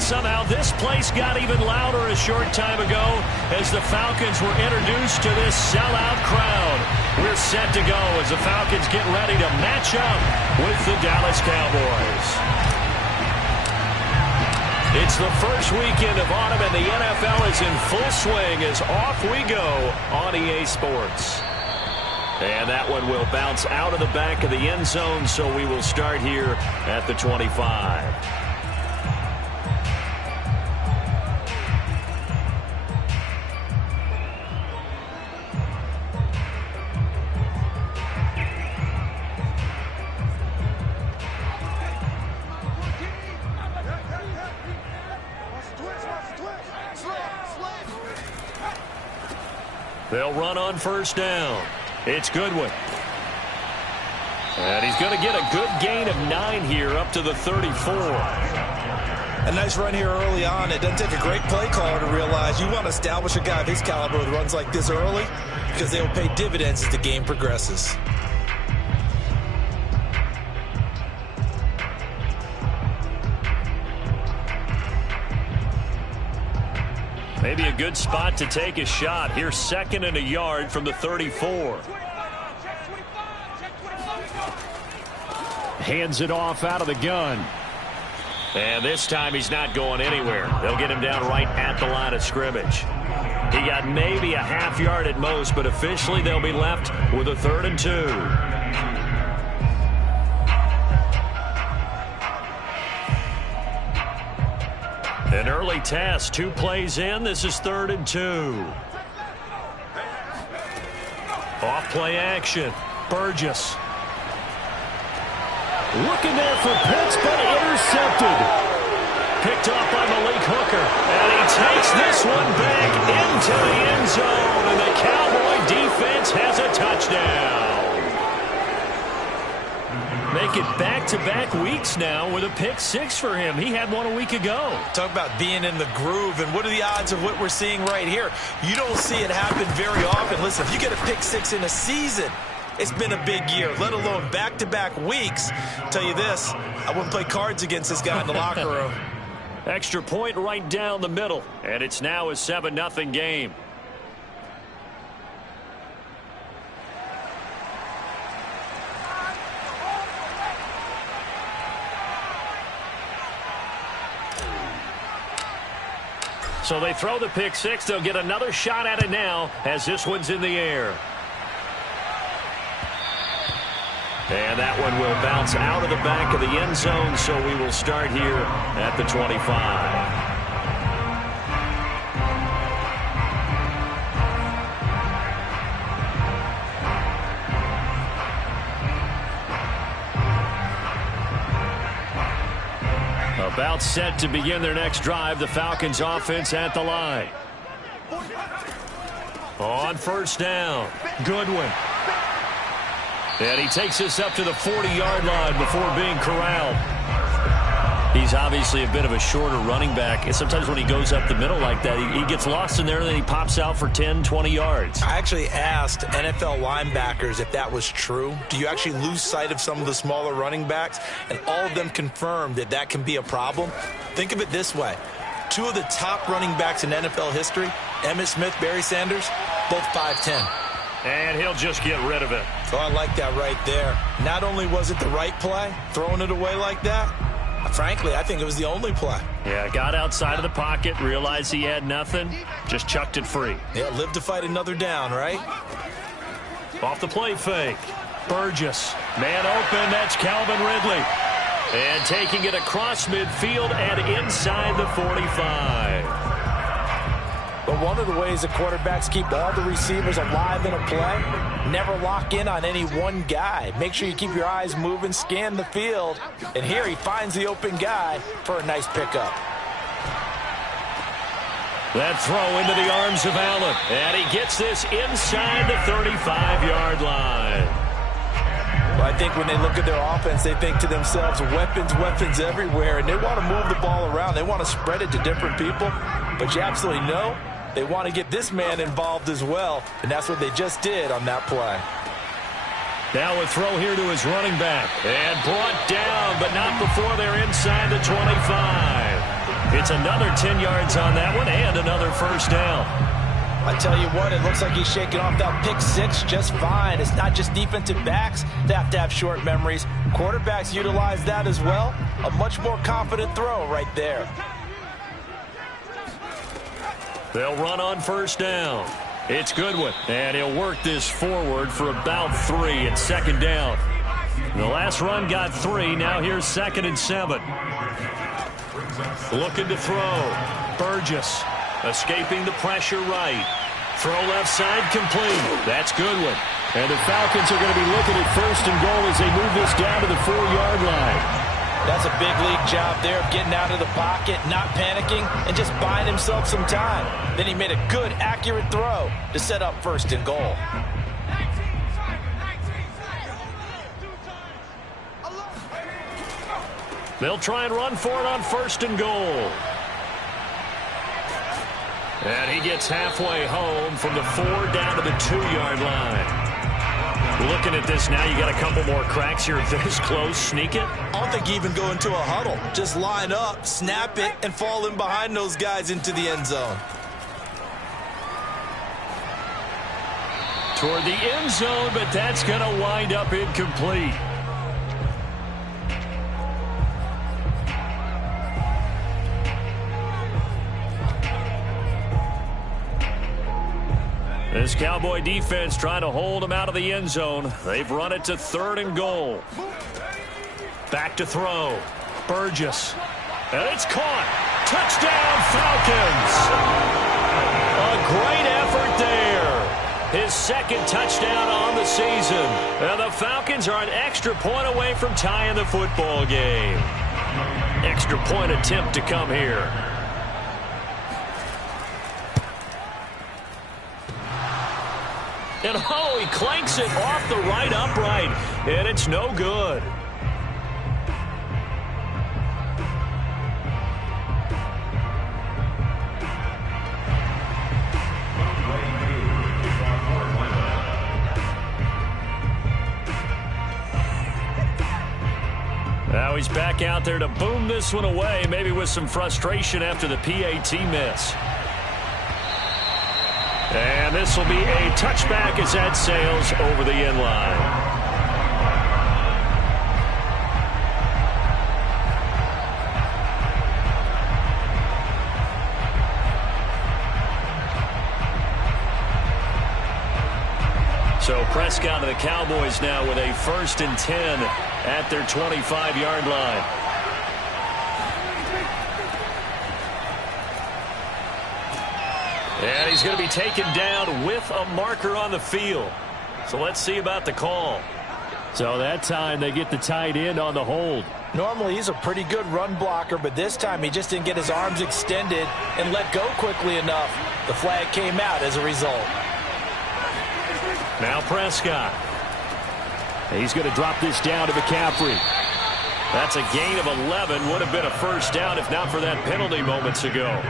Somehow this place got even louder a short time ago as the Falcons were introduced to this sellout crowd. We're set to go as the Falcons get ready to match up with the Dallas Cowboys. It's the first weekend of autumn and the NFL is in full swing as off we go on EA Sports. And that one will bounce out of the back of the end zone, so we will start here at the 25. They'll run on first down. It's Goodwin. And he's going to get a good gain of 9 here up to the 34. A nice run here early on. It doesn't take a great play caller to realize you want to establish a guy of his caliber with runs like this early because they will pay dividends as the game progresses. Maybe a good spot to take a shot. Here's 2nd and a yard from the 34. Hands it off out of the gun. And this time he's not going anywhere. They'll get him down right at the line of scrimmage. He got maybe a half yard at most, but officially they'll be left with a 3rd and 2. An early test, 2 plays in. This is 3rd and 2. Off play action. Burgess. Looking there for Pitts, but intercepted. Picked off by Malik Hooker. And he takes this one back into the end zone. And the Cowboy defense has a touchdown. Make it back-to-back weeks now with a pick 6 for him. He had one a week ago. Talk about being in the groove, and what are the odds of what we're seeing right here? You don't see it happen very often. Listen, if you get a pick 6 in a season, it's been a big year, let alone back-to-back weeks. Tell you this, I wouldn't play cards against this guy in the locker room. Extra point right down the middle, and it's now a 7-0 game. So they throw the pick 6. They'll get another shot at it now as this one's in the air. And that one will bounce out of the back of the end zone, so we will start here at the 25. About set to begin their next drive. The Falcons offense at the line. On first down, Goodwin. And he takes this up to the 40-yard line before being corralled. He's obviously a bit of a shorter running back. And sometimes when he goes up the middle like that, he gets lost in there and then he pops out for 10, 20 yards. I actually asked NFL linebackers if that was true. Do you actually lose sight of some of the smaller running backs? And all of them confirmed that that can be a problem. Think of it this way. 2 of the top running backs in NFL history, Emmitt Smith, Barry Sanders, both 5'10". And he'll just get rid of it. Oh, I like that right there. Not only was it the right play, throwing it away like that, frankly, I think it was the only play. Yeah, got outside of the pocket, realized he had nothing, just chucked it free. Yeah, live to fight another down, right? Off the play fake. Burgess. Man open, that's Calvin Ridley. And taking it across midfield and inside the 45. But one of the ways the quarterbacks keep all the receivers alive in a play, never lock in on any one guy. Make sure you keep your eyes moving, scan the field. And here he finds the open guy for a nice pickup. That throw into the arms of Allen. And he gets this inside the 35-yard line. Well, I think when they look at their offense, they think to themselves, weapons, weapons everywhere. And they want to move the ball around. They want to spread it to different people. But you absolutely know they want to get this man involved as well. And that's what they just did on that play. Now a throw here to his running back. And brought down, but not before they're inside the 25. It's another 10 yards on that one and another first down. I tell you what, it looks like he's shaking off that pick six just fine. It's not just defensive backs that have to have short memories. Quarterbacks utilize that as well. A much more confident throw right there. They'll run on first down. It's Goodwin, and he'll work this forward for about 3 at second down. The last run got 3. Now here's 2nd and 7. Looking to throw. Burgess escaping the pressure right. Throw left side complete. That's Goodwin. And the Falcons are going to be looking at 1st and goal as they move this down to the 4-yard line. That's a big league job there of getting out of the pocket, not panicking, and just buying himself some time. Then he made a good, accurate throw to set up 1st and goal. They'll try and run for it on 1st and goal. And he gets halfway home from the 4 down to the 2-yard line. Looking at this now, you got a couple more cracks here. This close, sneak it. I don't think you even go into a huddle. Just line up, snap it, and fall in behind those guys into the end zone. Toward the end zone, but that's going to wind up incomplete. This Cowboy defense trying to hold him out of the end zone. They've run it to 3rd and goal. Back to throw. Burgess. And it's caught. Touchdown, Falcons. A great effort there. His 2nd touchdown on the season. And the Falcons are an extra point away from tying the football game. Extra point attempt to come here. And oh, he clanks it off the right upright, and it's no good. Now he's back out there to boom this one away, maybe with some frustration after the PAT miss. And this will be a touchback as that sails over the end line. So Prescott and the Cowboys now with a 1st and 10 at their 25-yard line. And he's going to be taken down with a marker on the field. So let's see about the call. So that time they get the tight end on the hold. Normally he's a pretty good run blocker, but this time he just didn't get his arms extended and let go quickly enough. The flag came out as a result. Now Prescott. He's going to drop this down to McCaffrey. That's a gain of 11. Would have been a first down if not for that penalty moments ago.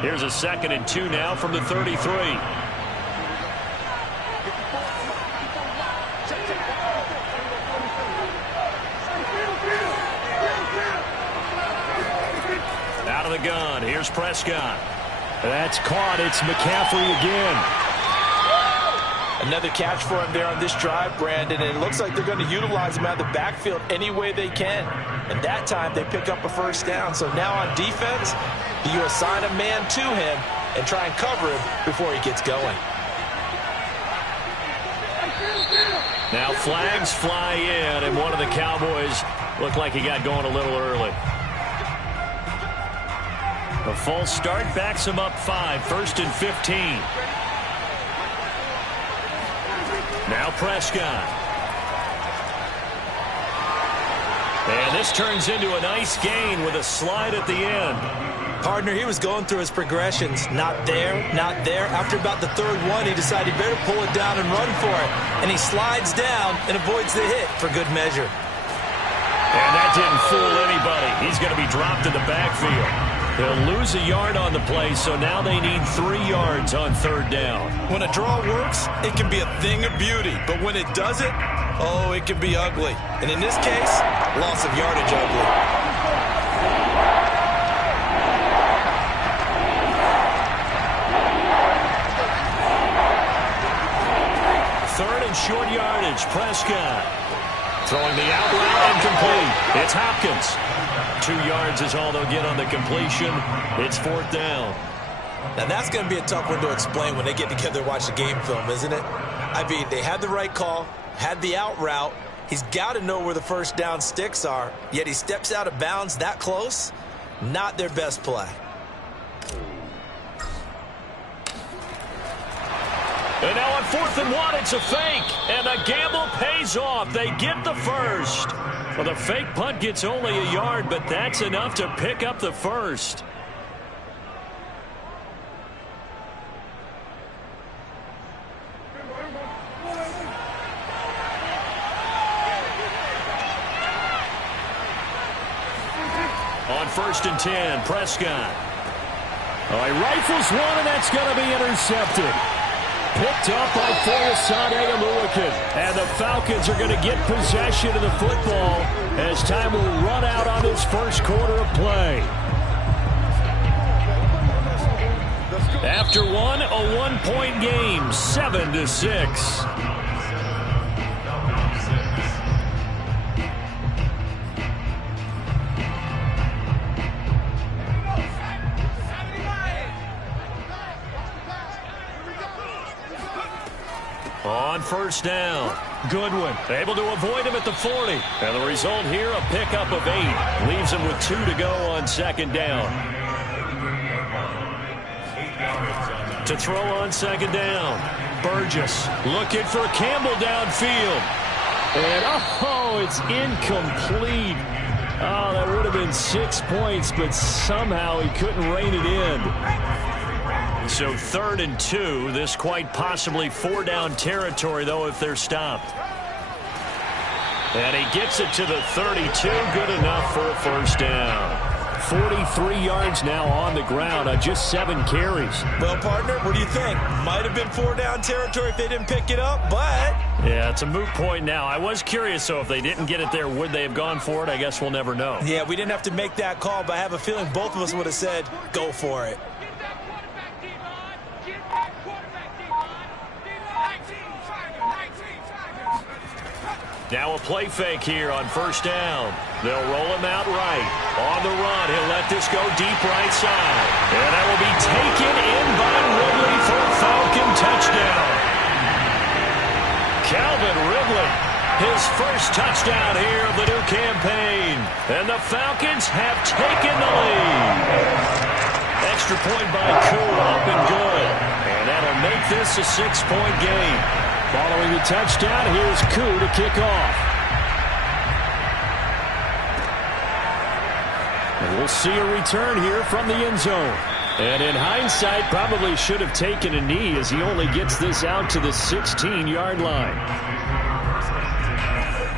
Here's a 2nd and 2 now from the 33. Out of the gun. Here's Prescott. That's caught. It's McCaffrey again. Another catch for him there on this drive, Brandon, and it looks like they're going to utilize him out of the backfield any way they can. And that time they pick up a first down. So now on defense, you assign a man to him and try and cover him before he gets going. Now flags fly in, and one of the Cowboys looked like he got going a little early. A false start backs him up 5, 1st and 15. Now Prescott. And this turns into a nice gain with a slide at the end. Partner, he was going through his progressions. Not there, not there. After about the 3rd one, he decided he better pull it down and run for it. And he slides down and avoids the hit for good measure. And that didn't fool anybody. He's going to be dropped in the backfield. He'll lose a yard on the play, so now they need 3 yards on 3rd down. When a draw works, it can be a thing of beauty. But when it doesn't, oh, it can be ugly. And in this case, loss of yardage ugly. Third and short yardage, Prescott. Throwing the out route incomplete. It's Hopkins. 2 yards is all they'll get on the completion. It's 4th down. Now that's going to be a tough one to explain when they get together and watch the game film, isn't it? I mean, they had the right call, had the out route. He's got to know where the 1st down sticks are, yet he steps out of bounds that close. Not their best play. And now on 4th and 1, it's a fake. And the gamble pays off. They get the first. Well, the fake punt gets only a yard, but that's enough to pick up the first. On 1st and 10, Prescott. Oh, he rifles one, and that's going to be intercepted. Picked up by Foyesade-Oluokun. And the Falcons are going to get possession of the football as time will run out on this 1st quarter of play. After one, a 1-point game, 7-6. On 1st down, Goodwin able to avoid him at the 40. And the result here, a pickup of 8. Leaves him with 2 to go on 2nd down. To throw on 2nd down, Burgess looking for Campbell downfield. And, oh, it's incomplete. Oh, that would have been 6 points, but somehow he couldn't rein it in. So 3rd and 2, this quite possibly 4-down territory, though, if they're stopped. And he gets it to the 32, good enough for a 1st down. 43 yards now on the ground on just 7 carries. Well, partner, what do you think? Might have been 4-down territory if they didn't pick it up, but... Yeah, it's a moot point now. I was curious, so if they didn't get it there, would they have gone for it? I guess we'll never know. Yeah, we didn't have to make that call, but I have a feeling both of us would have said, go for it. Now a play fake here on 1st down. They'll roll him out right. On the run, he'll let this go deep right side. And that will be taken in by Ridley for a Falcon touchdown. Calvin Ridley, his 1st touchdown here of the new campaign. And the Falcons have taken the lead. Extra point by Koo, up and good. And that'll make this a 6-point game. Following the touchdown, here's Koo to kick off. And we'll see a return here from the end zone. And in hindsight, probably should have taken a knee as he only gets this out to the 16-yard line.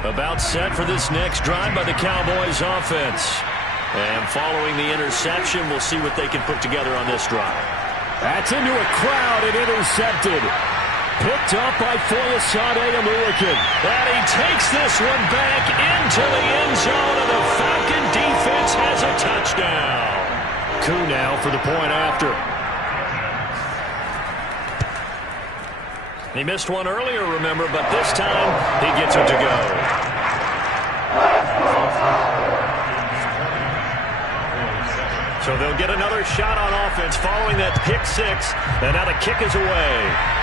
About set for this next drive by the Cowboys offense. And following the interception, we'll see what they can put together on this drive. That's into a crowd and intercepted. Picked up by Foyesade-Oluokun. And he takes this one back into the end zone, and the Falcon defense has a touchdown. Koo now for the point after. He missed one earlier, remember, but this time he gets it to go. So they'll get another shot on offense following that pick 6, and now the kick is away.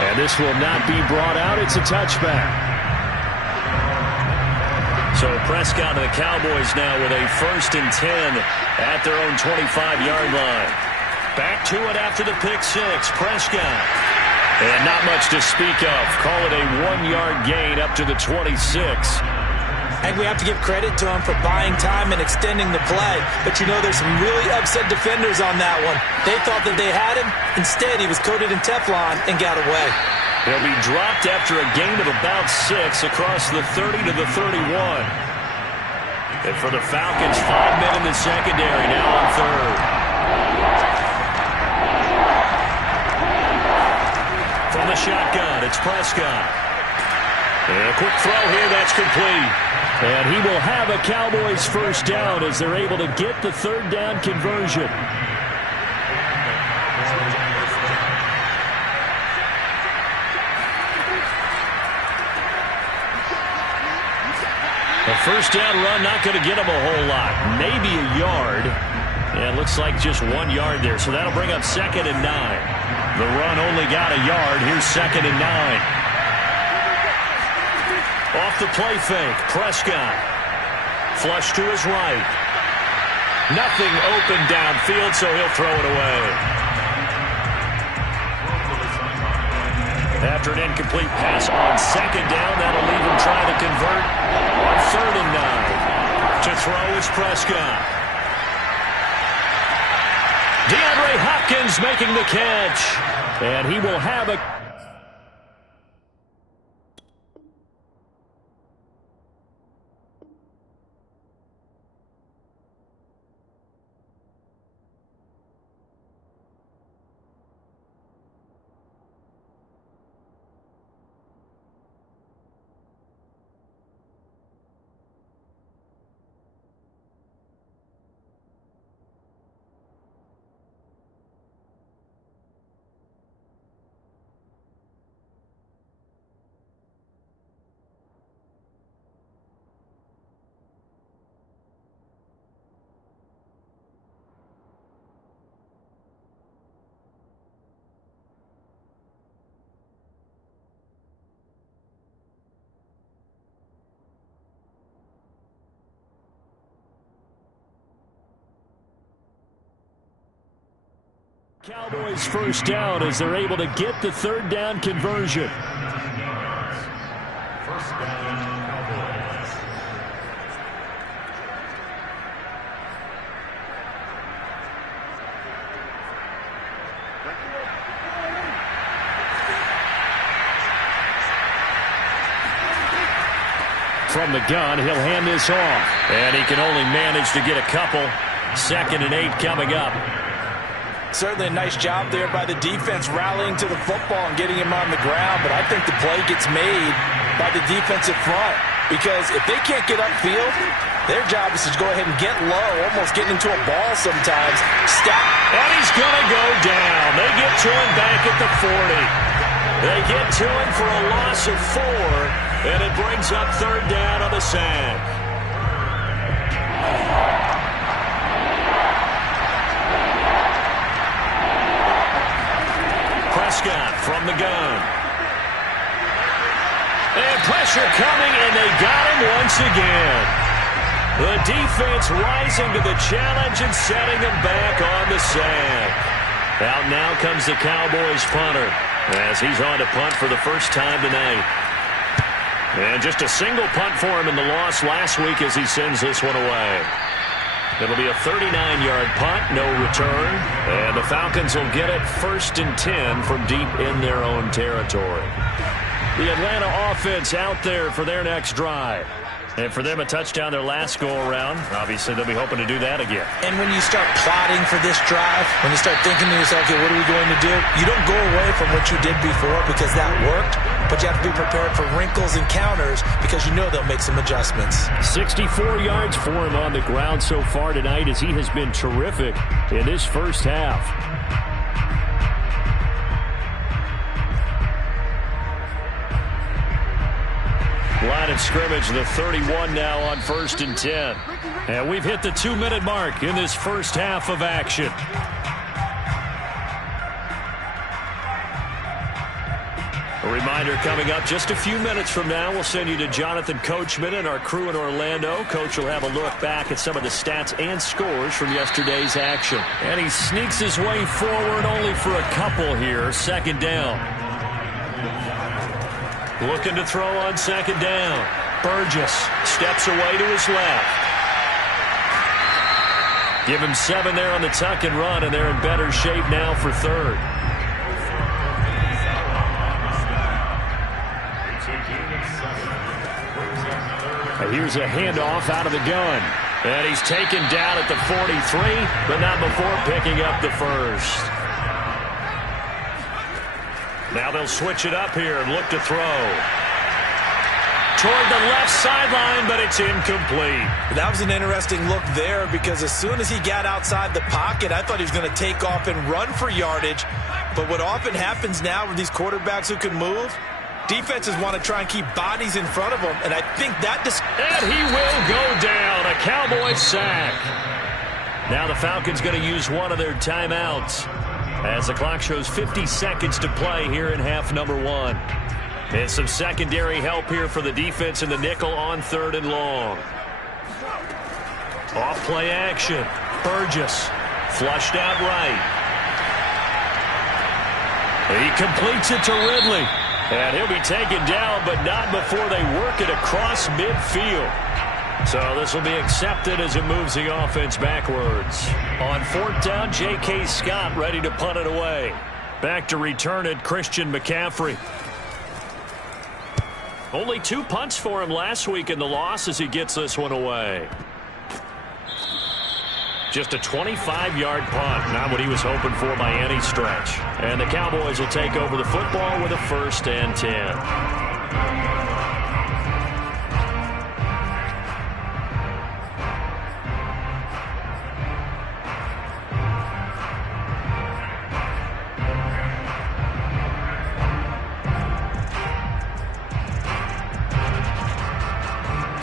And this will not be brought out. It's a touchback. So Prescott and the Cowboys now with a 1st and 10 at their own 25-yard line. Back to it after the pick 6. Prescott. And not much to speak of. Call it a 1-yard gain up to the 26. And we have to give credit to him for buying time and extending the play. But, you know, there's some really upset defenders on that one. They thought that they had him. Instead, he was coated in Teflon and got away. He'll be dropped after a gain of about 6 across the 30 to the 31. And for the Falcons, 5 men in the secondary, now on third. From the shotgun, it's Prescott. And a quick throw here, that's complete. And he will have a Cowboys first down as they're able to get the third down conversion. A first down run, not going to get him a whole lot. Maybe a yard. And it looks like just 1 yard there. So that'll bring up 2nd and 9. The run only got a yard. Here's 2nd and 9. Off the play fake, Prescott. Flush to his right. Nothing open downfield, so he'll throw it away. After an incomplete pass on 2nd down, that'll leave him trying to convert on 3rd and 9. To throw is Prescott. DeAndre Hopkins making the catch. And he will have a... Cowboys first down as they're able to get the third down conversion. First down, Cowboys. From the gun, he'll hand this off. And he can only manage to get a couple. 2nd and 8 coming up. Certainly a nice job there by the defense rallying to the football and getting him on the ground, but I think the play gets made by the defensive front because if they can't get upfield, their job is to go ahead and get low, almost getting into a ball sometimes. Stop. And he's going to go down. They get to him back at the 40. They get to him for a loss of 4, and it brings up third down on the sack. Prescott from the gun. And pressure coming, and they got him once again. The defense rising to the challenge and setting them back on the sack. Out now comes the Cowboys punter as he's on to punt for the first time tonight. And just a single punt for him in the loss last week as he sends this one away. It'll be a 39-yard punt, no return. And the Falcons will get it 1st and 10 from deep in their own territory. The Atlanta offense out there for their next drive. And for them, a touchdown their last go-around. Obviously, they'll be hoping to do that again. And when you start plotting for this drive, when you start thinking to yourself, okay, what are we going to do? You don't go away from what you did before because that worked, but you have to be prepared for wrinkles and counters because you know they'll make some adjustments. 64 yards for him on the ground so far tonight as he has been terrific in this first half. Line of scrimmage, the 31 now on 1st and 10. And we've hit the 2-minute mark in this first half of action. A reminder coming up just a few minutes from now, we'll send you to Jonathan Coachman and our crew in Orlando. Coach will have a look back at some of the stats and scores from yesterday's action. And he sneaks his way forward only for a couple here. 2nd down. Looking to throw on 2nd down. Burgess steps away to his left. Give him 7 there on the tuck and run, and they're in better shape now for 3rd. Here's a handoff out of the gun. And he's taken down at the 43, but not before picking up the first. Now they'll switch it up here and look to throw. Toward the left sideline, but it's incomplete. That was an interesting look there because as soon as he got outside the pocket, I thought he was going to take off and run for yardage. But what often happens now with these quarterbacks who can move, defenses want to try and keep bodies in front of them, and I think that... And he will go down, a Cowboy sack. Now the Falcons going to use one of their timeouts as the clock shows 50 seconds to play here in half number 1. And some secondary help here for the defense in the nickel on 3rd and long. Off play action. Burgess flushed out right. He completes it to Ridley. And he'll be taken down, but not before they work it across midfield. So this will be accepted as it moves the offense backwards. On 4th down, J.K. Scott ready to punt it away. Back to return it, Christian McCaffrey. Only 2 punts for him last week in the loss as he gets this one away. Just a 25-yard punt, not what he was hoping for by any stretch. And the Cowboys will take over the football with a 1st and 10.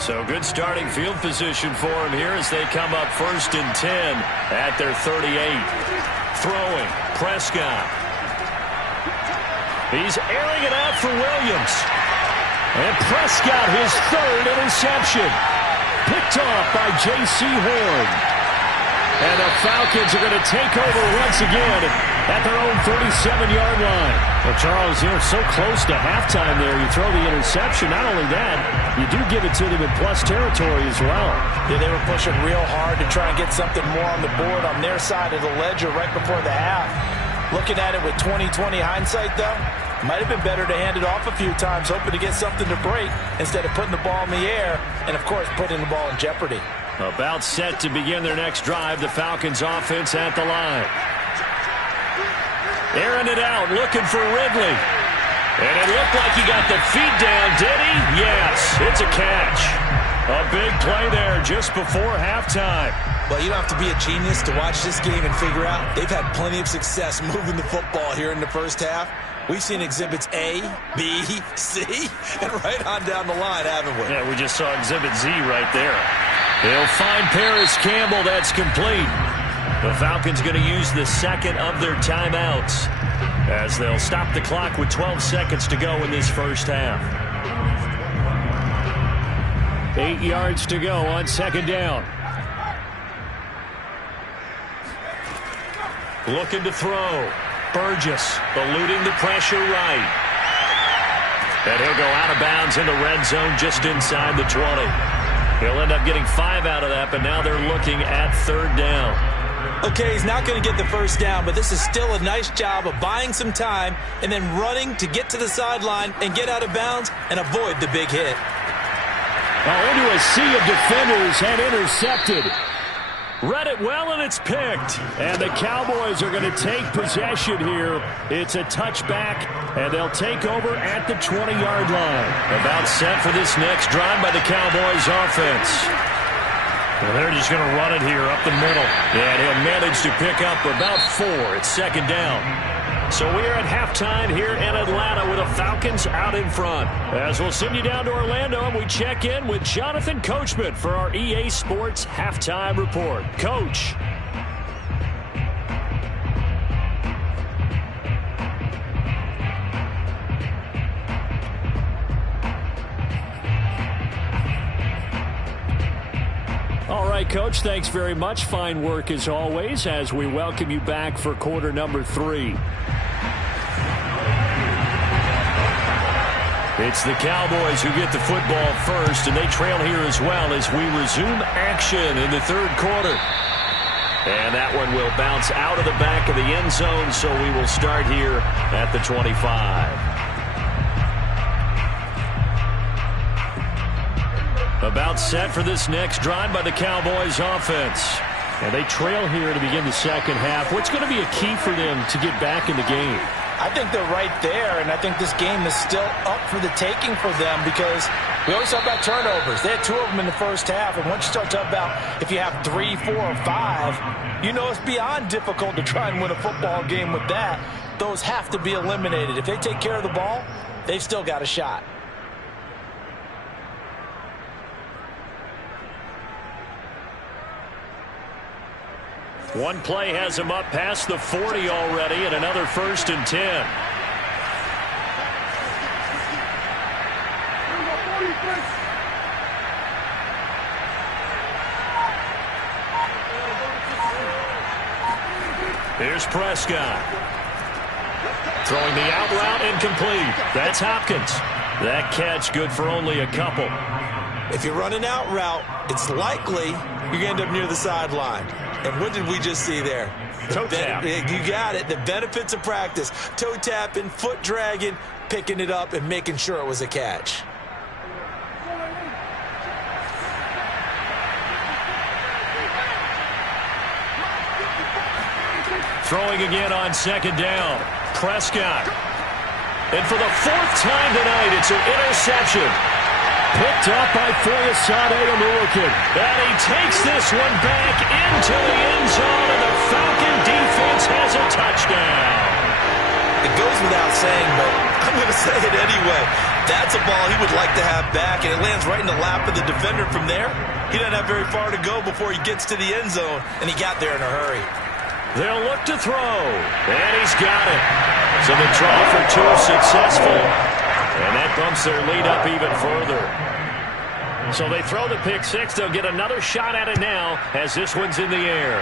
So good starting field position for him here as they come up 1st and 10 at their 38. Throwing, Prescott. He's airing it out for Williams. And Prescott, his 3rd interception. Picked off by J.C. Horn. And the Falcons are going to take over once again at their own 37-yard line. Well, Charles, so close to halftime there. You throw the interception. Not only that, you do give it to them in plus territory as well. Yeah, they were pushing real hard to try and get something more on the board on their side of the ledger right before the half. Looking at it with 20/20 hindsight, though, might have been better to hand it off a few times, hoping to get something to break instead of putting the ball in the air and, of course, putting the ball in jeopardy. About set to begin their next drive, the Falcons offense at the line. Airing it out, looking for Ridley. And it looked like he got the feet down, did he? Yes, it's a catch. A big play there just before halftime. Well, you don't have to be a genius to watch this game and figure out they've had plenty of success moving the football here in the first half. We've seen exhibits A, B, C, and right on down the line, haven't we? Yeah, we just saw exhibit Z right there. They'll find Paris Campbell. That's complete. The Falcons going to use the 2nd of their timeouts as they'll stop the clock with 12 seconds to go in this first half. 8 yards to go on 2nd down. Looking to throw. Burgess eluding the pressure right. And he'll go out of bounds in the red zone just inside the 20. He'll end up getting 5 out of that, but now they're looking at 3rd down. Okay, he's not going to get the first down, but this is still a nice job of buying some time and then running to get to the sideline and get out of bounds and avoid the big hit. Into a sea of defenders and intercepted. Read it well, and it's picked. And the Cowboys are going to take possession here. It's a touchback, and they'll take over at the 20-yard line. About set for this next drive by the Cowboys offense. Well, they're just going to run it here up the middle. And he'll manage to pick up about 4. It's 2nd down. So we're at halftime here in Atlanta with the Falcons out in front. As we'll send you down to Orlando, and we check in with Jonathan Coachman for our EA Sports Halftime Report. Coach. All right, Coach, thanks very much. Fine work as always as we welcome you back for quarter number 3. It's the Cowboys who get the football first, and they trail here as well as we resume action in the 3rd quarter. And that one will bounce out of the back of the end zone, so we will start here at the 25. About set for this next drive by the Cowboys offense. And they trail here to begin the second half. What's going to be a key for them to get back in the game? I think they're right there, and I think this game is still up for the taking for them because we always talk about turnovers. They had 2 of them in the first half, and once you start talking about if you have 3, 4, or 5, you know it's beyond difficult to try and win a football game with that. Those have to be eliminated. If they take care of the ball, they've still got a shot. One play has him up past the 40 already, and another 1st and 10. Here's Prescott. Throwing the out route incomplete. That's Hopkins. That catch good for only a couple. If you run an out route, it's likely you're going to end up near the sideline. And what did we just see there? Toe tap. You got it. The benefits of practice. Toe tapping, foot dragging, picking it up, and making sure it was a catch. Throwing again on 2nd down. Prescott. And for the 4th time tonight, it's an interception. Picked up by Foyesade Oluokun. And he takes this one back into the end zone, and the Falcon defense has a touchdown. It goes without saying, but I'm going to say it anyway. That's a ball he would like to have back, and it lands right in the lap of the defender from there. He doesn't have very far to go before he gets to the end zone, and he got there in a hurry. They'll look to throw, and he's got it. So the try for 2 successful, and that bumps their lead up even further. So they throw the pick 6. They'll get another shot at it now as this one's in the air.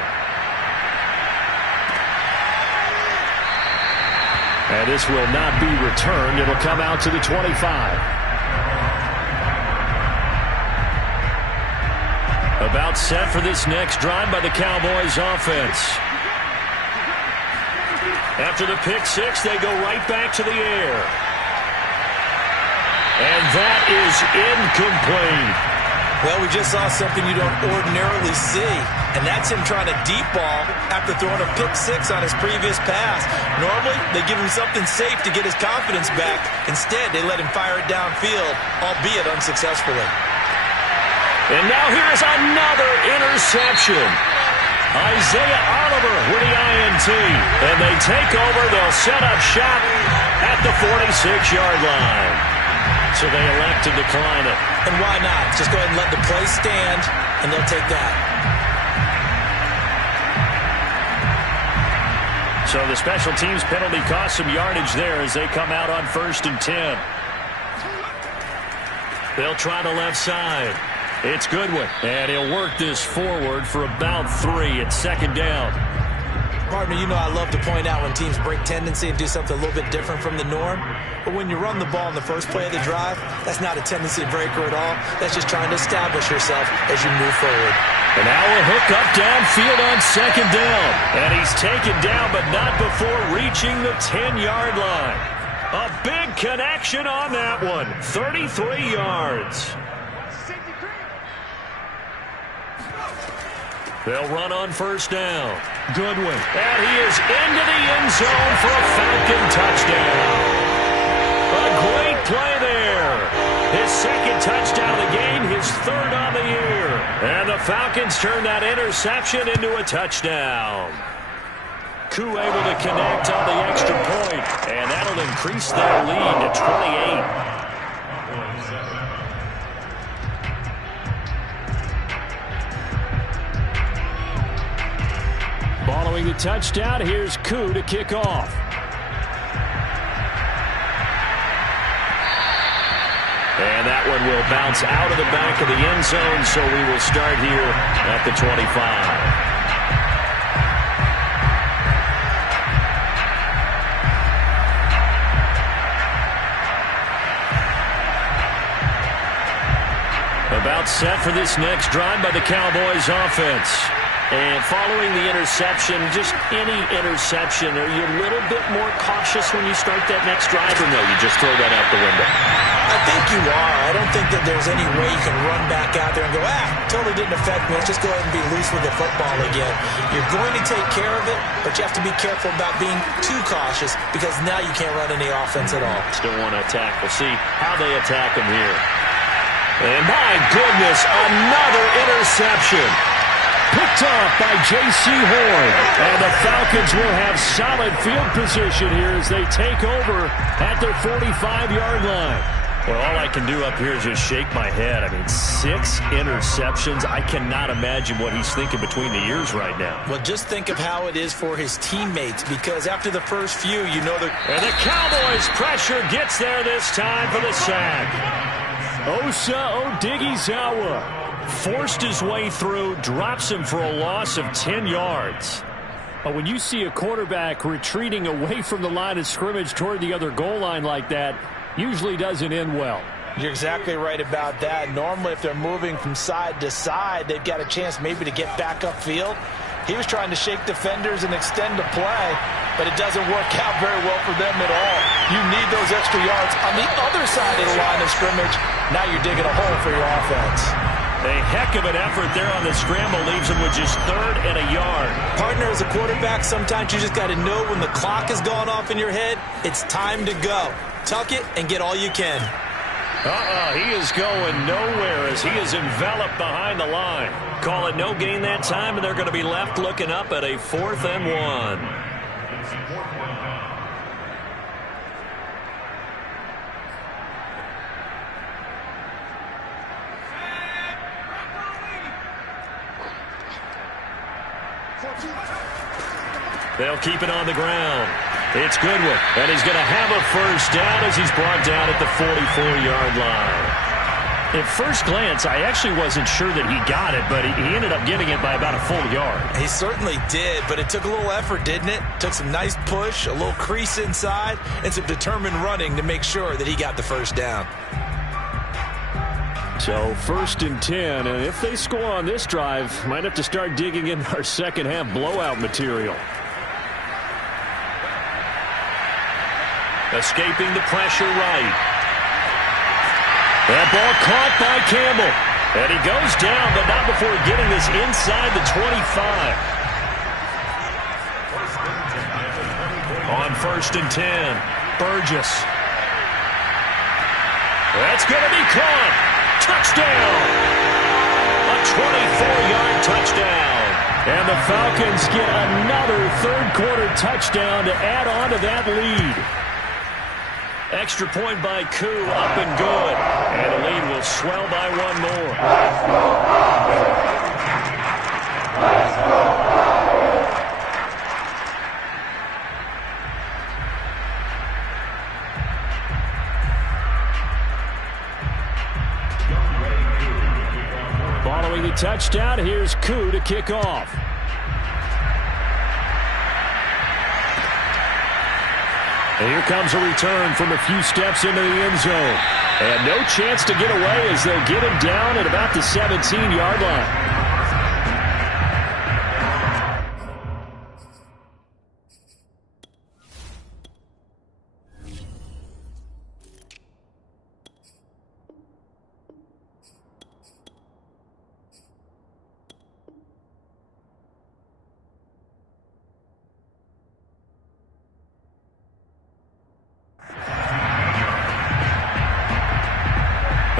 And this will not be returned. It'll come out to the 25. About set for this next drive by the Cowboys offense. After the pick 6, they go right back to the air. And that is incomplete. Well, we just saw something you don't ordinarily see, and that's him trying to deep ball after throwing a pick 6 on his previous pass. Normally, they give him something safe to get his confidence back. Instead, they let him fire it downfield, albeit unsuccessfully. And now here is another interception. Isaiah Oliver with the INT. And they take over. They'll set up shop at the 46-yard line. So they elect to decline it. And why not? Just go ahead and let the play stand, and they'll take that. So the special teams penalty cost some yardage there as they come out on 1st and 10. They'll try the left side. It's Goodwin, and he'll work this forward for about 3 at 2nd down. Partner, you know I love to point out when teams break tendency and do something a little bit different from the norm. But when you run the ball in the first play of the drive, that's not a tendency breaker at all. That's just trying to establish yourself as you move forward. And now a hook up downfield on 2nd down. And he's taken down, but not before reaching the 10-yard line. A big connection on that one. 33 yards. They'll run on 1st down. Goodwin. And he is into the end zone for a Falcon touchdown. A great play there. His 2nd touchdown of the game, his 3rd on the year. And the Falcons turn that interception into a touchdown. Koo able to connect on the extra point, and that'll increase their lead to 28. Following the touchdown, here's Koo to kick off. And that one will bounce out of the back of the end zone, so we will start here at the 25. About set for this next drive by the Cowboys offense. And following the interception, just any interception, are you a little bit more cautious when you start that next drive, or no, you just throw that out the window? I I think you are. I don't think that there's any way you can run back out there and go, totally didn't affect me. Let's just go ahead and be loose with the football again. You're going to take care of it, but you have to be careful about being too cautious because now you can't run any offense at all. Still want to attack. We'll see how they attack him here. And my goodness, another interception. Picked off by J.C. Horn. And the Falcons will have solid field position here as they take over at their 45-yard line. Well, all I can do up here is just shake my head. I mean, 6 interceptions. I cannot imagine what he's thinking between the ears right now. Well, just think of how it is for his teammates, because after the first few, you know the... And the Cowboys' pressure gets there this time for the sack. Osa Odighizuwa forced his way through, drops him for a loss of 10 yards. But when you see a quarterback retreating away from the line of scrimmage toward the other goal line like that, usually doesn't end well. You're exactly right about that. Normally, if they're moving from side to side, they've got a chance maybe to get back upfield. He was trying to shake defenders and extend the play, but it doesn't work out very well for them at all. You need those extra yards on the other side of the line of scrimmage. Now you're digging a hole for your offense. A heck of an effort there on the scramble leaves him with just 3rd and a yard. Partner, as a quarterback, sometimes you just got to know when the clock has gone off in your head, it's time to go. Tuck it and get all you can. He is going nowhere as he is enveloped behind the line. Call it no gain that time, and they're going to be left looking up at a 4th and 1. They'll keep it on the ground. It's Goodwin, and he's going to have a first down as he's brought down at the 44-yard line. At first glance, I actually wasn't sure that he got it, but he ended up getting it by about a full yard. He certainly did, but it took a little effort, didn't it? Took some nice push, a little crease inside, and some determined running to make sure that he got the first down. So 1st and 10, and if they score on this drive, might have to start digging in our second half blowout material. Escaping the pressure right. That ball caught by Campbell. And he goes down, but not before getting this inside the 25. On 1st and 10, Burgess. That's going to be caught. Touchdown. A 24-yard touchdown. And the Falcons get another 3rd quarter touchdown to add on to that lead. Extra point by Koo, up and good. And the lead will swell by 1 more. Following the touchdown, here's Koo to kick off. And here comes a return from a few steps into the end zone. And no chance to get away as they'll get him down at about the 17-yard line.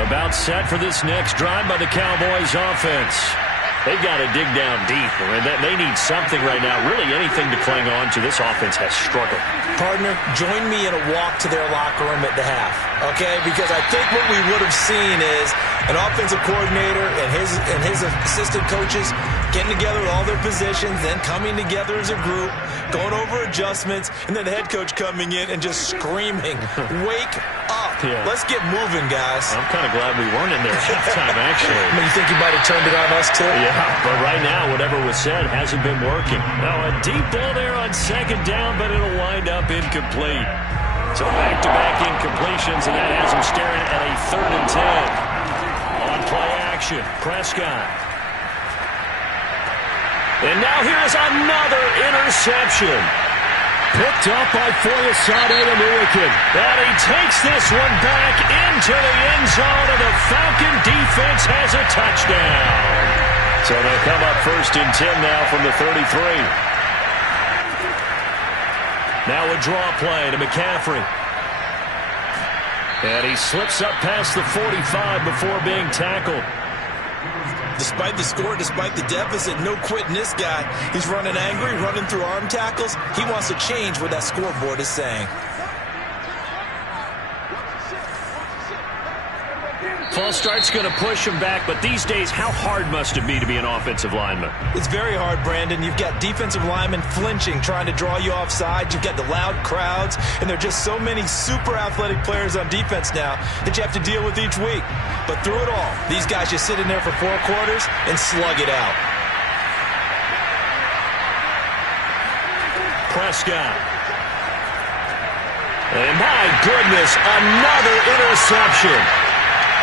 About set for this next drive by the Cowboys offense. They've got to dig down deep, and they need something right now, really anything to cling on to. This offense has struggled. Partner, join me in a walk to their locker room at the half, okay? Because I think what we would have seen is an offensive coordinator and his assistant coaches getting together with all their positions, then coming together as a group, going over adjustments, and then the head coach coming in and just screaming, wake up. Yeah. Let's get moving, guys. I'm kind of glad we weren't in there at halftime, actually. I mean, you think you might have turned it on us, too? Yeah, but right now, whatever was said hasn't been working. Now, a deep ball there on 2nd down, but it'll wind up incomplete. So back-to-back incompletions, and that has him staring at a 3rd and 10. On play action, Prescott. And now here's another interception. Picked up by Foyesade Aluakin. And he takes this one back into the end zone, and the Falcon defense has a touchdown. So they'll come up 1st and 10 now from the 33. Now a draw play to McCaffrey. And he slips up past the 45 before being tackled. Despite the score, despite the deficit, no quitting this guy. He's running angry, running through arm tackles. He wants to change what that scoreboard is saying. False start's going to push him back, but these days, how hard must it be to be an offensive lineman? It's very hard, Brandon. You've got defensive linemen flinching, trying to draw you off sides. You've got the loud crowds, and there are just so many super athletic players on defense now that you have to deal with each week. But through it all, these guys just sit in there for 4 quarters and slug it out. Prescott. And my goodness, another interception.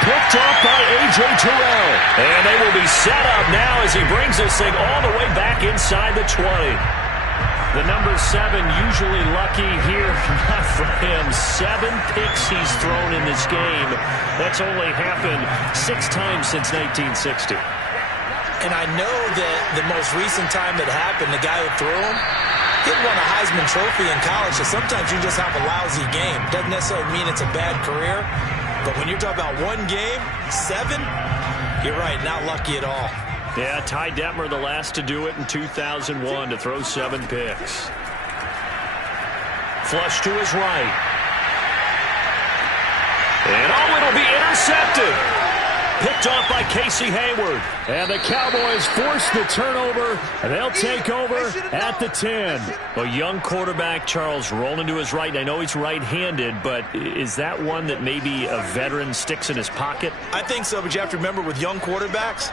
Picked off by A.J. Terrell. And they will be set up now as he brings this thing all the way back inside the 20. The number 7 usually lucky here. Not for him. 7 picks he's thrown in this game. That's only happened 6 times since 1960. And I know that the most recent time that happened, the guy who threw him, he won a Heisman Trophy in college, so sometimes you just have a lousy game. Doesn't necessarily mean it's a bad career. But when you're talking about 1 game, 7, you're right, not lucky at all. Yeah, Ty Detmer, the last to do it in 2001, to throw 7 picks. Flush to his right. And it'll be intercepted. Picked off by Casey Hayward. And the Cowboys force the turnover, and they'll take over at the 10. A young quarterback, Charles, rolling to his right. I know he's right-handed, but is that one that maybe a veteran sticks in his pocket? I think so, but you have to remember with young quarterbacks,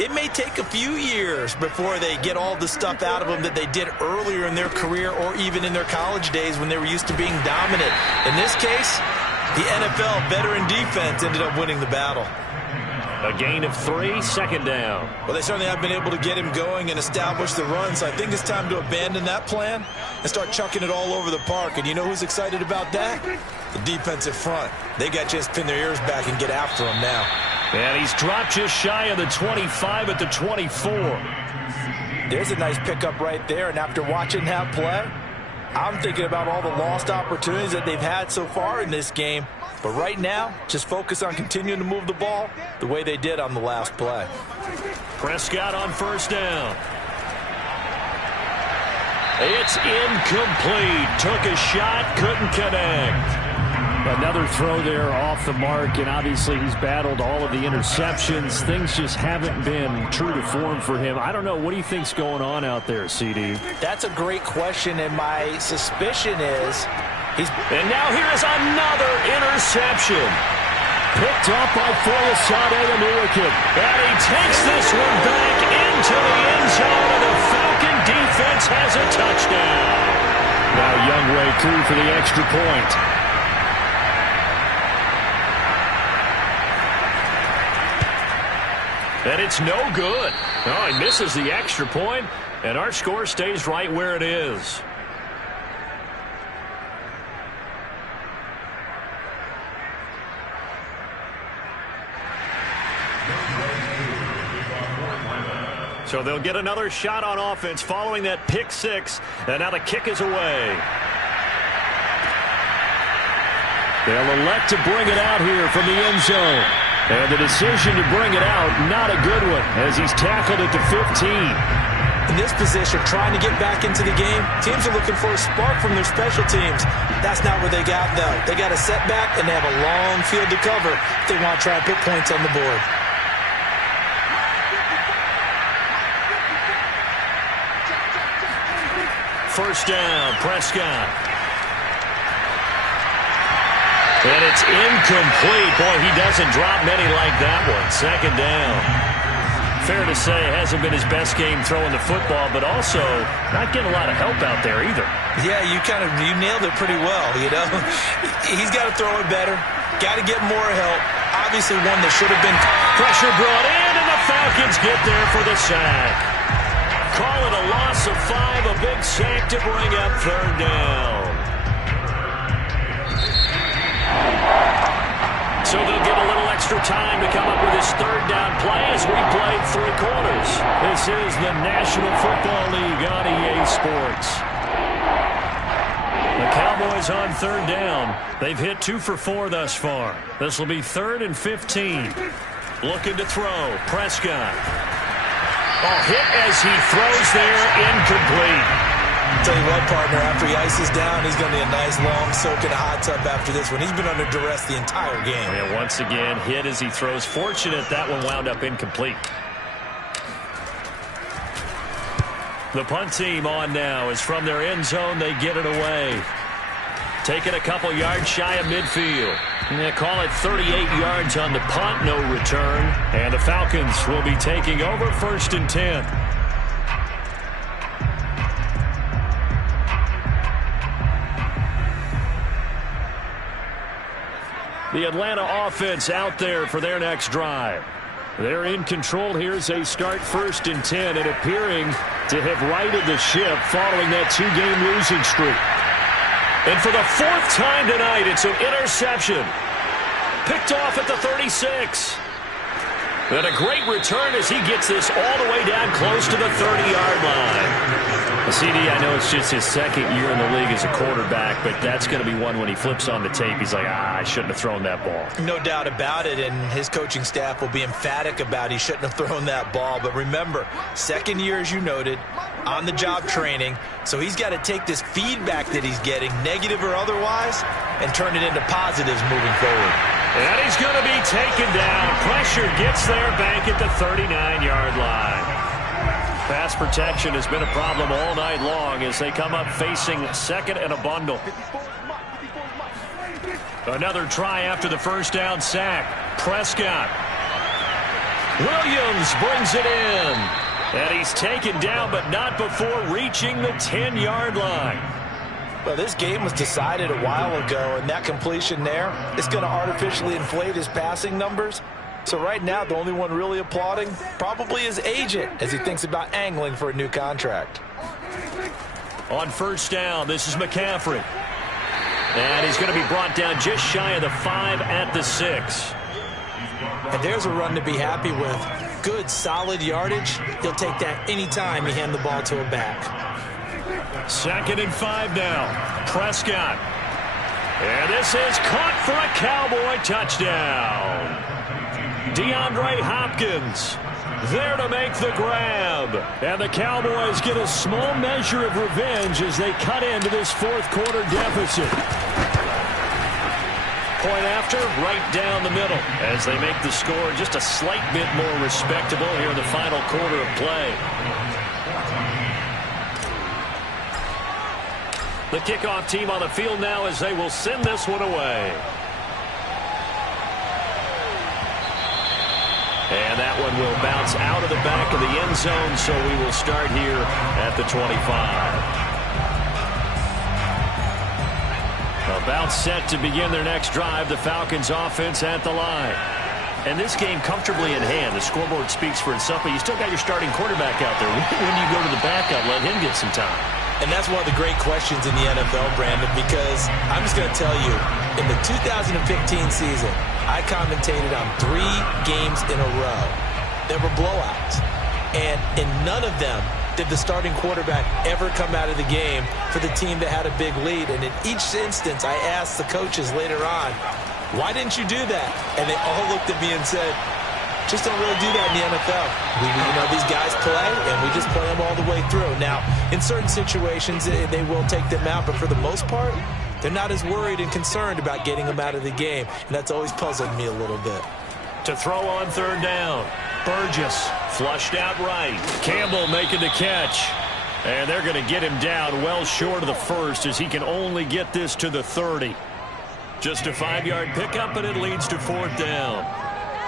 it may take a few years before they get all the stuff out of them that they did earlier in their career or even in their college days when they were used to being dominant. In this case, the NFL veteran defense ended up winning the battle. A gain of 3, 2nd down. Well, they certainly have been able to get him going and establish the run, so I think it's time to abandon that plan and start chucking it all over the park. And you know who's excited about that? The defensive front. They got just pin their ears back and get after him now. And he's dropped just shy of the 25 at the 24. There's a nice pickup right there, and after watching that play, I'm thinking about all the lost opportunities that they've had so far in this game. But right now, just focus on continuing to move the ball the way they did on the last play. Prescott on 1st down. It's incomplete. Took a shot, couldn't connect. Another throw there off the mark, and obviously he's battled all of the interceptions. Things just haven't been true to form for him. I don't know. What do you think's going on out there, CD? That's a great question, and my suspicion is And now here's another interception. Picked up by Foyesade Aluakin. And he takes this one back into the end zone, and the Falcon defense has a touchdown. Now Youngway through for the extra point. And it's no good. Oh, he misses the extra point, and our score stays right where it is. So they'll get another shot on offense following that pick 6, and now the kick is away. They'll elect to bring it out here from the end zone. And the decision to bring it out, not a good one, as he's tackled at the 15. In this position, trying to get back into the game, teams are looking for a spark from their special teams. That's not what they got, though. They got a setback, and they have a long field to cover if they want to try and put points on the board. First down, Prescott. And it's incomplete. Boy, he doesn't drop many like that one. 2nd down. Fair to say it hasn't been his best game throwing the football, but also not getting a lot of help out there either. Yeah, you nailed it pretty well, you know. He's got to throw it better. Got to get more help. Obviously one that should have been. Pressure brought in, and the Falcons get there for the sack. call it a loss of 5, a big sack to bring up third down. So they'll get a little extra time to come up with his third down play as we played 3 quarters. This is the National Football League on EA Sports. The Cowboys on third down. They've hit 2 for 4 thus far. This will be 3rd and 15. Looking to throw. Prescott. Oh, hit as he throws there, incomplete. I'll tell you what, partner, after he ices down, he's going to be a nice long soak in a hot tub after this one. He's been under duress the entire game. And once again, hit as he throws. Fortunate that one wound up incomplete. The punt team on now is from their end zone. They get it away. Taking a couple yards shy of midfield. They call it 38 yards on the punt, no return. And the Falcons will be taking over 1st and 10. The Atlanta offense out there for their next drive. They're in control here as they start 1st and 10 and appearing to have righted the ship following that 2-game losing streak. And for the 4th time tonight, it's an interception. Picked off at the 36. And a great return as he gets this all the way down close to the 30-yard line. CD, I know it's just his 2nd year in the league as a quarterback, but that's going to be one when he flips on the tape. He's like, I shouldn't have thrown that ball. No doubt about it, and his coaching staff will be emphatic about he shouldn't have thrown that ball. But remember, 2nd year, as you noted, on-the-job training, so he's got to take this feedback that he's getting, negative or otherwise, and turn it into positives moving forward. And he's going to be taken down. Pressure gets there back at the 39-yard line. Pass protection has been a problem all night long as they come up facing 2nd and a bundle. Another try after the 1st down sack. Prescott. Williams brings it in. And he's taken down, but not before reaching the 10-yard line. Well, this game was decided a while ago, and that completion there is going to artificially inflate his passing numbers. So right now, the only one really applauding probably his agent as he thinks about angling for a new contract. On 1st down, this is McCaffrey. And he's going to be brought down just shy of the 5 at the 6. And there's a run to be happy with. Good, solid yardage. He'll take that anytime you hand the ball to a back. 2nd and 5 now. Prescott. And this is caught for a Cowboy touchdown. DeAndre Hopkins there to make the grab. And the Cowboys get a small measure of revenge as they cut into this 4th quarter deficit. Point after, right down the middle as they make the score just a slight bit more respectable here in the final quarter of play. The kickoff team on the field now as they will send this one away. And that one will bounce out of the back of the end zone, so we will start here at the 25. About set to begin their next drive, the Falcons offense at the line. And this game comfortably in hand. The scoreboard speaks for itself, but you still got your starting quarterback out there. When do you go to the backup, let him get some time? And that's one of the great questions in the NFL, Brandon, because I'm just going to tell you, in the 2015 season, I commentated on 3 games in a row. There were blowouts. And in none of them did the starting quarterback ever come out of the game for the team that had a big lead. And in each instance, I asked the coaches later on, why didn't you do that? And they all looked at me and said, just don't really do that in the NFL. You know, these guys play, and we just play them all the way through. Now, in certain situations, they will take them out, but for the most part, they're not as worried and concerned about getting them out of the game, and that's always puzzled me a little bit. To throw on 3rd down, Burgess flushed out right. Campbell making the catch. And they're going to get him down well short of the 1st as he can only get this to the 30. Just a 5-yard pickup, and it leads to 4th down.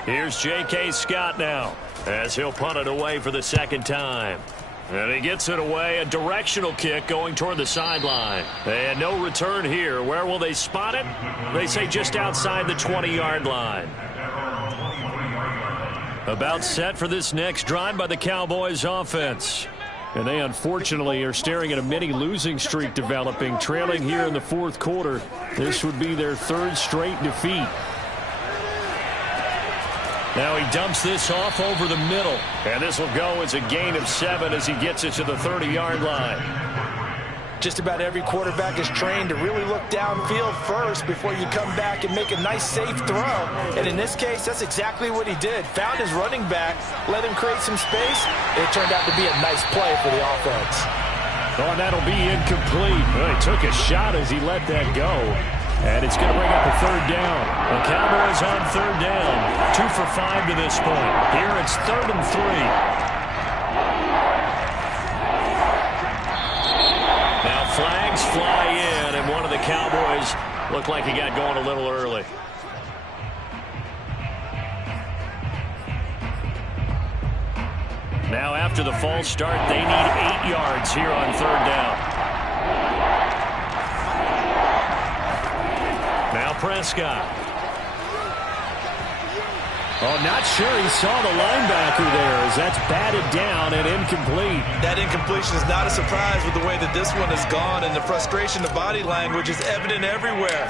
Here's J.K. Scott now as he'll punt it away for the 2nd time. And he gets it away, a directional kick going toward the sideline. And no return here. Where will they spot it? They say just outside the 20-yard line. About set for this next drive by the Cowboys offense. And they unfortunately are staring at a mini losing streak developing, trailing here in the fourth quarter. This would be their third straight defeat. Now he dumps this off over the middle. And this will go as a gain of 7 as he gets it to the 30-yard line. Just about every quarterback is trained to really look downfield first before you come back and make a nice, safe throw. And in this case, that's exactly what he did. Found his running back, let him create some space. It turned out to be a nice play for the offense. Oh, and that'll be incomplete. Well, he took a shot as he let that go. And it's going to bring up a third down. The Cowboys on third down. 2 for 5 to this point. Here it's 3rd and 3. Now flags fly in, and one of the Cowboys looked like he got going a little early. Now after the false start, they need 8 yards here on third down. Now Prescott. Oh, not sure he saw the linebacker there as that's batted down and incomplete. That incompletion is not a surprise with the way that this one has gone, and the frustration, the body language is evident everywhere.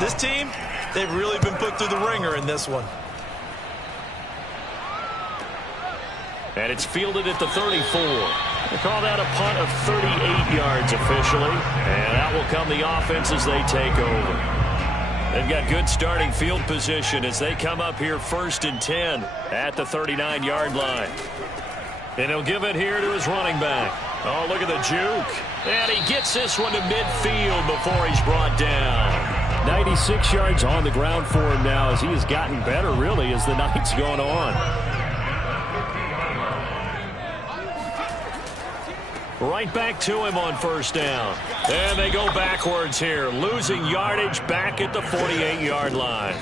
This team, they've really been put through the ringer in this one. And it's fielded at the 34. They call that a punt of 38 yards officially, and that will come the offense as they take over. They've got good starting field position as they come up here 1st and 10 at the 39-yard line. And he'll give it here to his running back. Oh, look at the juke. And he gets this one to midfield before he's brought down. 96 yards on the ground for him now as he has gotten better, really, as the night's gone on. Right back to him on first down. And they go backwards here, losing yardage back at the 48-yard line.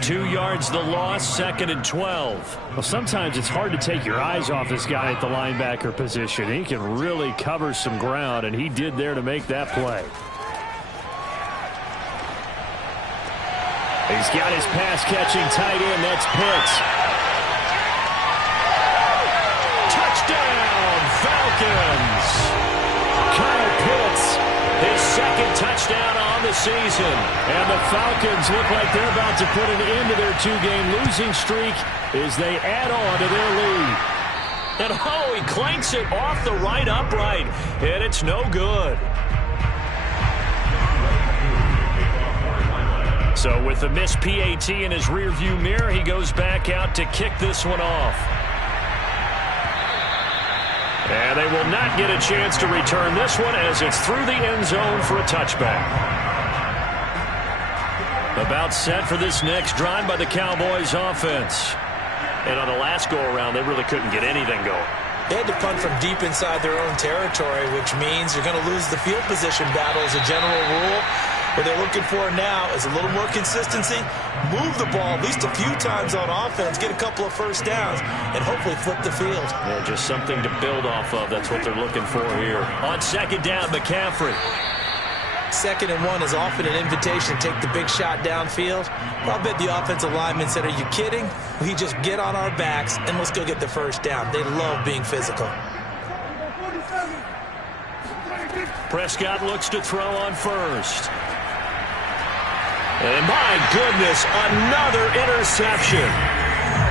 2 yards the loss, 2nd and 12. Well, sometimes it's hard to take your eyes off this guy at the linebacker position. He can really cover some ground, and he did there to make that play. He's got his pass-catching tight end. That's Pitts. Touchdown, Falcons! Kyle Pitts, his 2nd touchdown on the season. And the Falcons look like they're about to put an end to their 2-game losing streak as they add on to their lead. And oh, he clanks it off the right upright, and it's no good. So with the missed PAT in his rearview mirror, he goes back out to kick this one off. And they will not get a chance to return this one as it's through the end zone for a touchback. About set for this next drive by the Cowboys offense. And on the last go-around, they really couldn't get anything going. They had to punt from deep inside their own territory, which means you're going to lose the field position battle as a general rule. What they're looking for now is a little more consistency, move the ball at least a few times on offense, get a couple of first downs, and hopefully flip the field. Yeah, just something to build off of. That's what they're looking for here. On 2nd down, McCaffrey. 2nd and 1 is often an invitation to take the big shot downfield. I'll bet the offensive lineman said, are you kidding? We just get on our backs and let's go get the first down. They love being physical. Prescott looks to throw on first. And my goodness, another interception.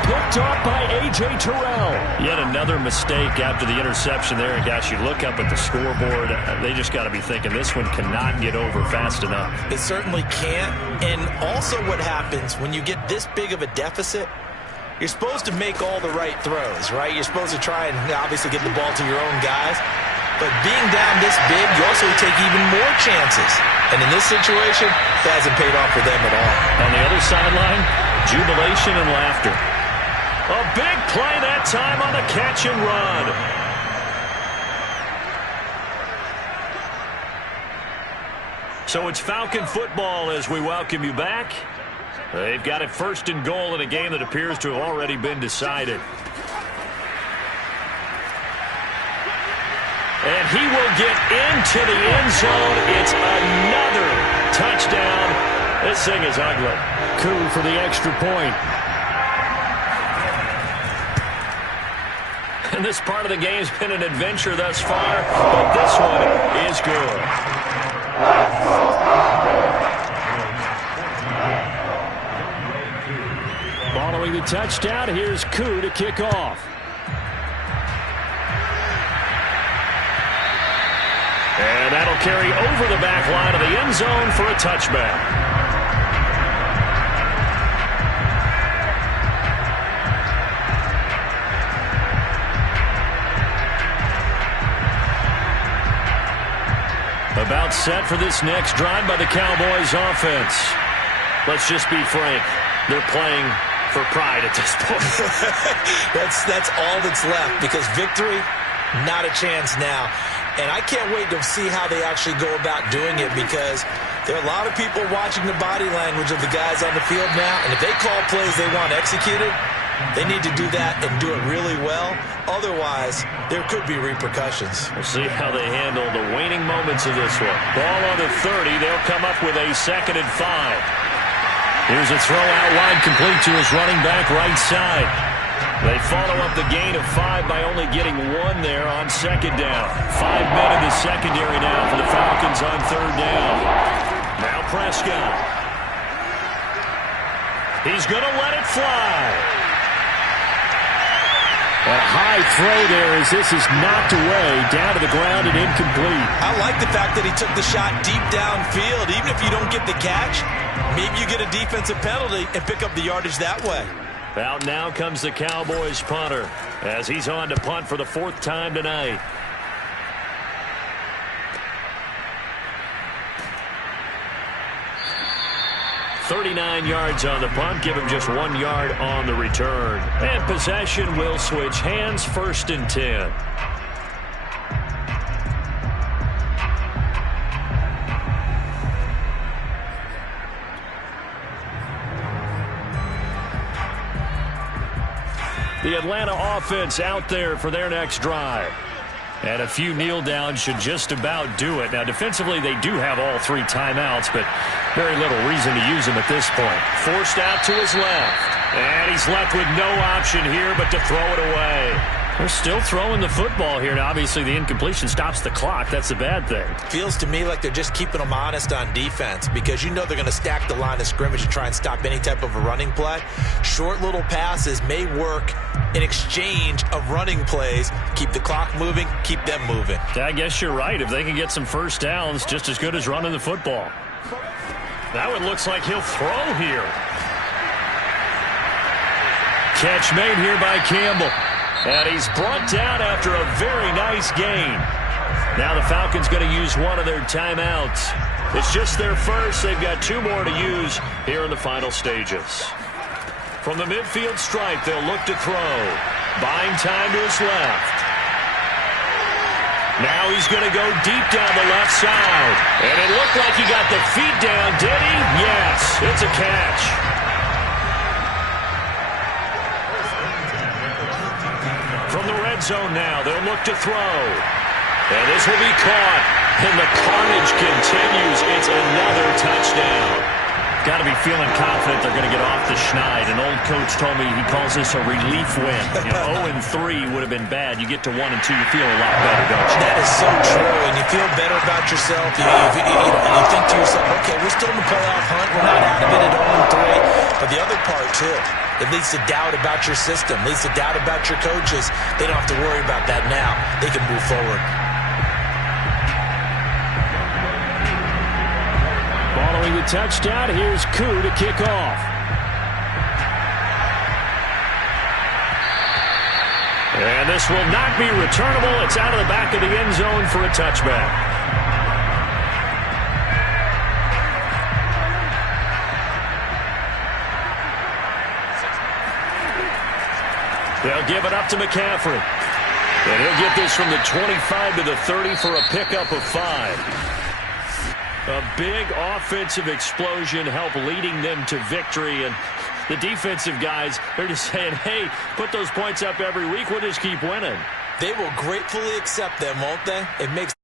Picked off by A.J. Terrell. Yet another mistake after the interception there. And gosh, you look up at the scoreboard, they just got to be thinking this one cannot get over fast enough. It certainly can't. And also what happens when you get this big of a deficit, you're supposed to make all the right throws, right? You're supposed to try and obviously get the ball to your own guys. But being down this big, you also take even more chances. And in this situation, it hasn't paid off for them at all. On the other sideline, jubilation and laughter. A big play that time on the catch and run. So it's Falcon football as we welcome you back. They've got it 1st and goal in a game that appears to have already been decided. And he will get into the end zone. It's another touchdown. This thing is ugly. Coup for the extra point. And this part of the game's been an adventure thus far, but this one is good. Following the touchdown, here's Koo to kick off. And that'll carry over the back line of the end zone for a touchback. About set for this next drive by the Cowboys offense. Let's just be frank. They're playing for pride at this point. That's all that's left, because victory, not a chance now. And I can't wait to see how they actually go about doing it, because there are a lot of people watching the body language of the guys on the field now. And if they call plays they want executed, they need to do that and do it really well. Otherwise, there could be repercussions. We'll see how they handle the waning moments of this one. Ball on the 30. They'll come up with a 2nd and 5. Here's a throw out wide, complete to his running back right side. They follow up the gain of 5 by only getting 1 there on 2nd down. 5 men in the secondary now for the Falcons on 3rd down. Now Prescott. He's going to let it fly. A high throw there as this is knocked away, down to the ground and incomplete. I like the fact that he took the shot deep downfield. Even if you don't get the catch, maybe you get a defensive penalty and pick up the yardage that way. Out now comes the Cowboys punter as he's on to punt for the 4th time tonight. .39 yards on the punt, give him just 1 yard on the return. And possession will switch hands, 1st and 10. The Atlanta offense out there for their next drive. And a few kneel downs should just about do it. Now, defensively, they do have all 3 timeouts, but very little reason to use them at this point. Forced out to his left. And he's left with no option here but to throw it away. They're still throwing the football here. Now, obviously, the incompletion stops the clock. That's the bad thing. Feels to me like they're just keeping them honest on defense, because you know they're going to stack the line of scrimmage and try and stop any type of a running play. Short little passes may work in exchange of running plays. Keep the clock moving, keep them moving. I guess you're right. If they can get some first downs, just as good as running the football. Now it looks like he'll throw here. Catch made here by Campbell. And he's brought down after a very nice gain. Now the Falcons going to use one of their timeouts. It's just their first. They've got 2 more to use here in the final stages. From the midfield stripe, they'll look to throw. Buying time to his left. Now he's going to go deep down the left side. And it looked like he got the feet down, did he? Yes, it's a catch. From the red zone now, they'll look to throw. And this will be caught. And the carnage continues. It's another touchdown. Got to be feeling confident they're going to get off the schneid. An old coach told me he calls this a relief win. 0-3 would have been bad. You get to 1-2, you feel a lot better, don't you? That is so true, and you feel better about yourself. You think to yourself, okay, we're still in the playoff hunt. We're not out of it at 0-3. But the other part, too, it leads to doubt about your system, leads to doubt about your coaches. They don't have to worry about that now. They can move forward. Following the touchdown, here's Koo to kick off. And this will not be returnable. It's out of the back of the end zone for a touchback. They'll give it up to McCaffrey. And he'll get this from the 25 to the 30 for a pickup of 5. A big offensive explosion helped leading them to victory. And the defensive guys, they're just saying, hey, put those points up every week. We'll just keep winning. They will gratefully accept them, won't they? It makes